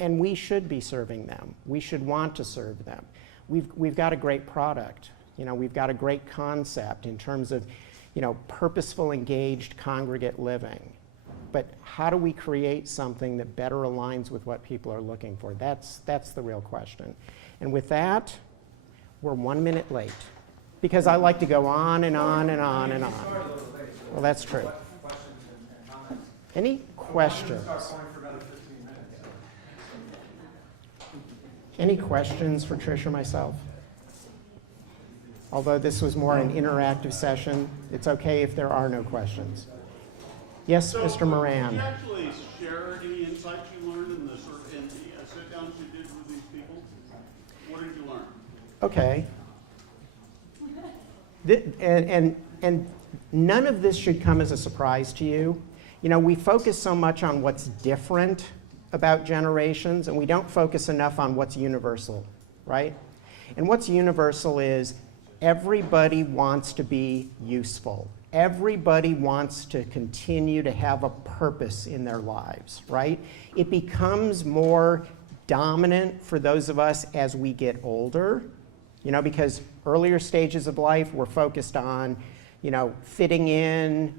And we should be serving them. We should want to serve them. We've got a great product. You know, we've got a great concept in terms of, you know, purposeful, engaged, congregate living. But how do we create something that better aligns with what people are looking for? That's the real question. And with that, we're 1 minute late, because I like to go on and on and on and on. Well, that's true. Any questions? Any questions for Trish or myself? Although this was more an interactive session, it's okay if there are no questions. Yes, so, Mr. Moran. Did you actually share any insights you learned in the sit-downs you did with these people? What did you learn? Okay. And none of this should come as a surprise to you. You know, we focus so much on what's different about generations, and we don't focus enough on what's universal, right? And what's universal is everybody wants to be useful. Everybody wants to continue to have a purpose in their lives, right? It becomes more dominant for those of us as we get older, you know, because earlier stages of life we're focused on, you know, fitting in,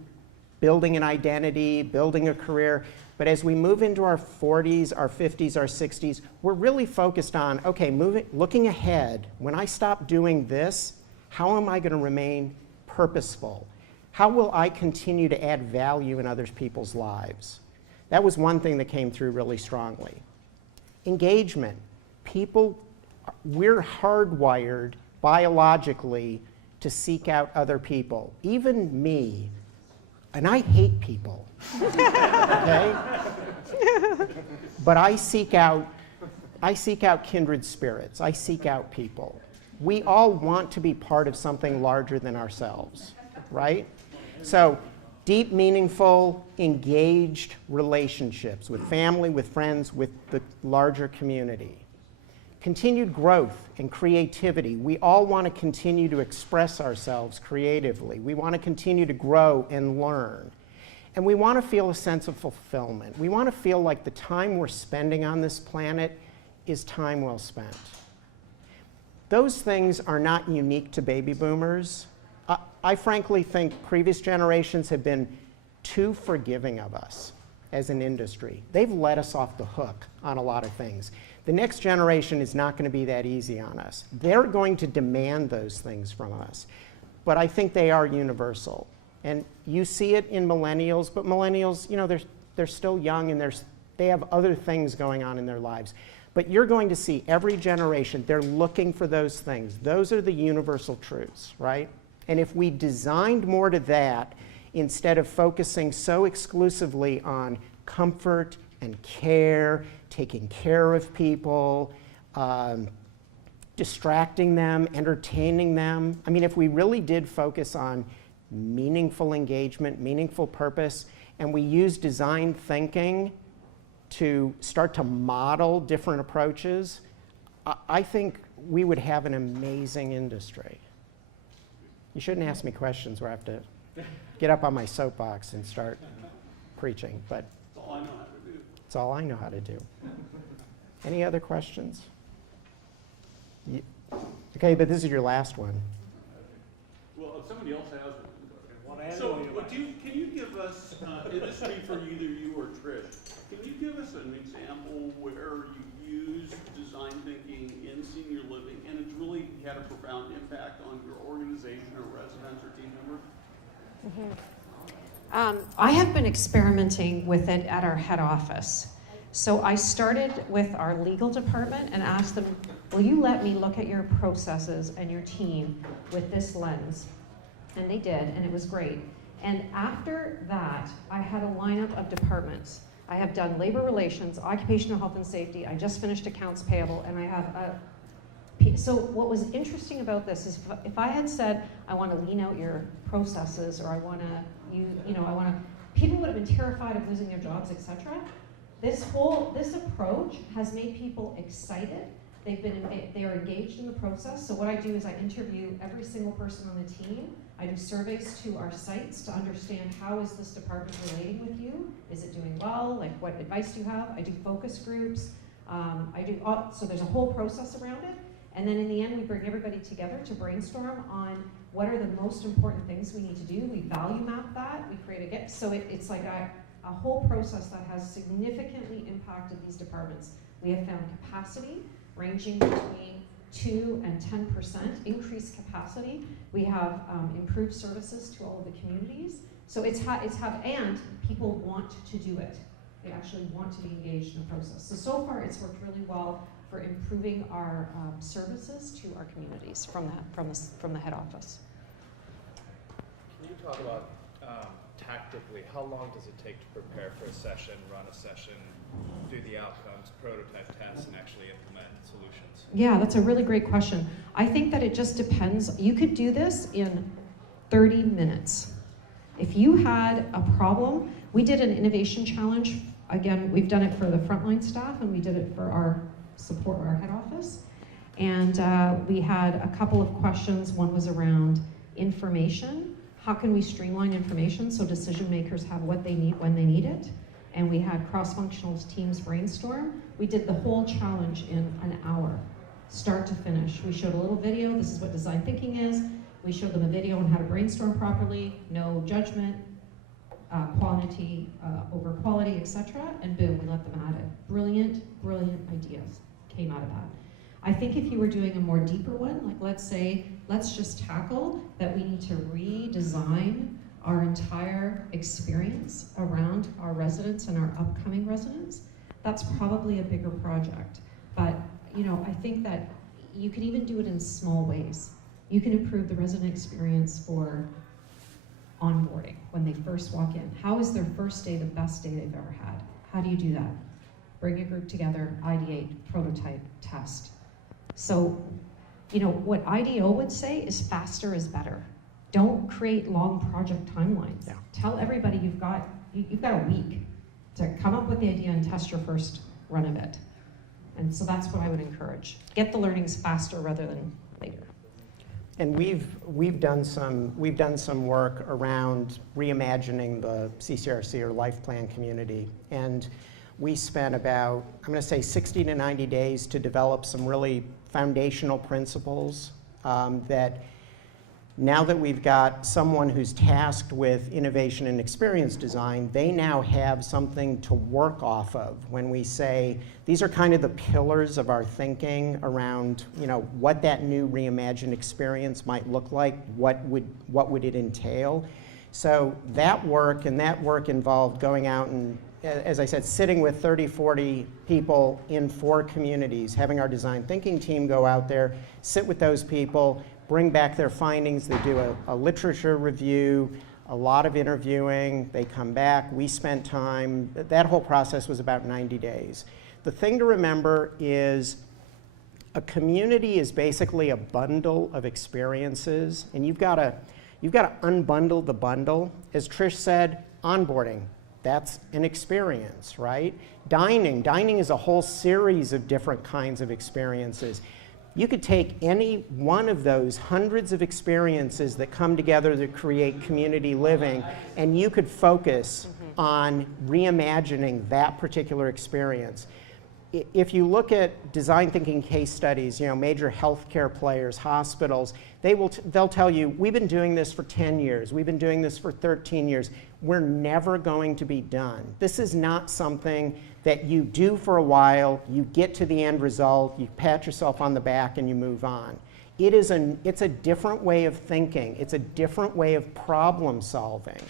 building an identity, building a career. But as we move into our 40s, our 50s, our 60s, we're really focused on, okay, looking ahead. When I stop doing this, how am I going to remain purposeful? How will I continue to add value in other people's lives? That was one thing that came through really strongly. Engagement. People, we're hardwired biologically to seek out other people. Even me, and I hate people, okay? But I seek out kindred spirits. I seek out people. We all want to be part of something larger than ourselves, right? So deep, meaningful, engaged relationships with family, with friends, with the larger community. Continued growth and creativity. We all want to continue to express ourselves creatively. We want to continue to grow and learn. And we want to feel a sense of fulfillment. We want to feel like the time we're spending on this planet is time well spent. Those things are not unique to baby boomers. I frankly think previous generations have been too forgiving of us as an industry. They've let us off the hook on a lot of things. The next generation is not going to be that easy on us. They're going to demand those things from us. But I think they are universal. And you see it in millennials, but millennials, you know, they're still young and they have other things going on in their lives. But you're going to see every generation, they're looking for those things. Those are the universal truths, right? And if we designed more to that, instead of focusing so exclusively on comfort and care, taking care of people, distracting them, entertaining them. I mean, if we really did focus on meaningful engagement, meaningful purpose, and we use design thinking to start to model different approaches, I think we would have an amazing industry. You shouldn't ask me questions where I have to get up on my soapbox and start preaching, but That's all I know how to do. it's all I know how to do. Any other questions? Okay, but this is your last one. Well, if somebody else has it. So, can you give us, and this would be for either you or Trish, can you give us an example where you used design thinking in senior living and it's really had a profound impact on your organization or residents or team members? I have been experimenting with it at our head office. So I started with our legal department and asked them, will you let me look at your processes and your team with this lens? And they did, and it was great. And after that, I had a lineup of departments. I have done labor relations, occupational health and safety, I just finished accounts payable, and I have so what was interesting about this is if I had said, I want to lean out your processes, or I want to, people would have been terrified of losing their jobs, etc. This approach has made people excited. They are engaged in the process. So what I do is I interview every single person on the team. I do surveys to our sites to understand how is this department relating with you? Is it doing well? Like, what advice do you have? I do focus groups. So there's a whole process around it. And then in the end, we bring everybody together to brainstorm on what are the most important things we need to do. We value map that. We create a get. So it's like a whole process that has significantly impacted these departments. We have found capacity ranging between 2 and 10% increased capacity. We have improved services to all of the communities. So and people want to do it. They actually want to be engaged in the process. So far it's worked really well for improving our services to our communities from the head office. Can you talk about tactically, how long does it take to prepare for a session, run a session, do the outcomes, prototype tests, and actually implement solutions? Yeah, that's a really great question. I think that it just depends. You could do this in 30 minutes. If you had a problem, we did an innovation challenge. Again, we've done it for the frontline staff, and we did it for our support, our head office. And we had a couple of questions. One was around information. How can we streamline information so decision makers have what they need when they need it? And we had cross-functional teams brainstorm. We did the whole challenge in an hour, start to finish. We showed a little video. This is what design thinking is. We showed them a video on how to brainstorm properly, no judgment, quantity over quality, etc. And boom, we let them at it. Brilliant, brilliant ideas came out of that. I think if you were doing a more deeper one, like let's just tackle that we need to redesign our entire experience around our residents and our upcoming residents, that's probably a bigger project. But I think that you can even do it in small ways. You can improve the resident experience for onboarding when they first walk in. How is their first day the best day they've ever had? How do you do that? Bring a group together, ideate, prototype, test. So, what IDEO would say is faster is better. Don't create long project timelines. Yeah. Tell everybody you've got a week to come up with the idea and test your first run of it. And so that's what I would encourage. Get the learnings faster rather than later. And we've done some work around reimagining the CCRC or life plan community, and we spent about, I'm going to say 60 to 90 days to develop some really foundational principles that now that we've got someone who's tasked with innovation and experience design, they now have something to work off of when we say, these are kind of the pillars of our thinking around, what that new reimagined experience might look like, what would it entail. So that work involved going out and, as I said, sitting with 30, 40 people in 4 communities, having our design thinking team go out there, sit with those people, bring back their findings. They do a literature review, a lot of interviewing. They come back. We spent time. That whole process was about 90 days. The thing to remember is a community is basically a bundle of experiences, and you've got to unbundle the bundle. As Trish said, onboarding. That's an experience, right? Dining is a whole series of different kinds of experiences. You could take any one of those hundreds of experiences that come together to create community living, and you could focus on reimagining that particular experience. If you look at design thinking case studies, major healthcare players, hospitals, they'll tell you, we've been doing this for 10 years, we've been doing this for 13 years, we're never going to be done. This is not something that you do for a while, you get to the end result, you pat yourself on the back and you move on. It's a different way of thinking, it's a different way of problem solving.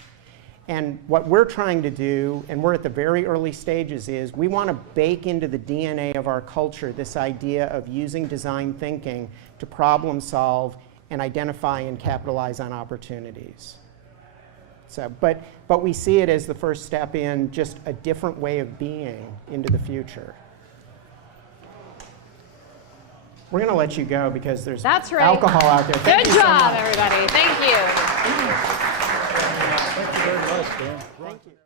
And what we're trying to do, and we're at the very early stages, is we want to bake into the DNA of our culture this idea of using design thinking to problem solve and identify and capitalize on opportunities. So, but we see it as the first step in just a different way of being into the future. We're going to let you go because there's alcohol out there. Good job, everybody. Thank you. Thank you very much, Dan. Thank you.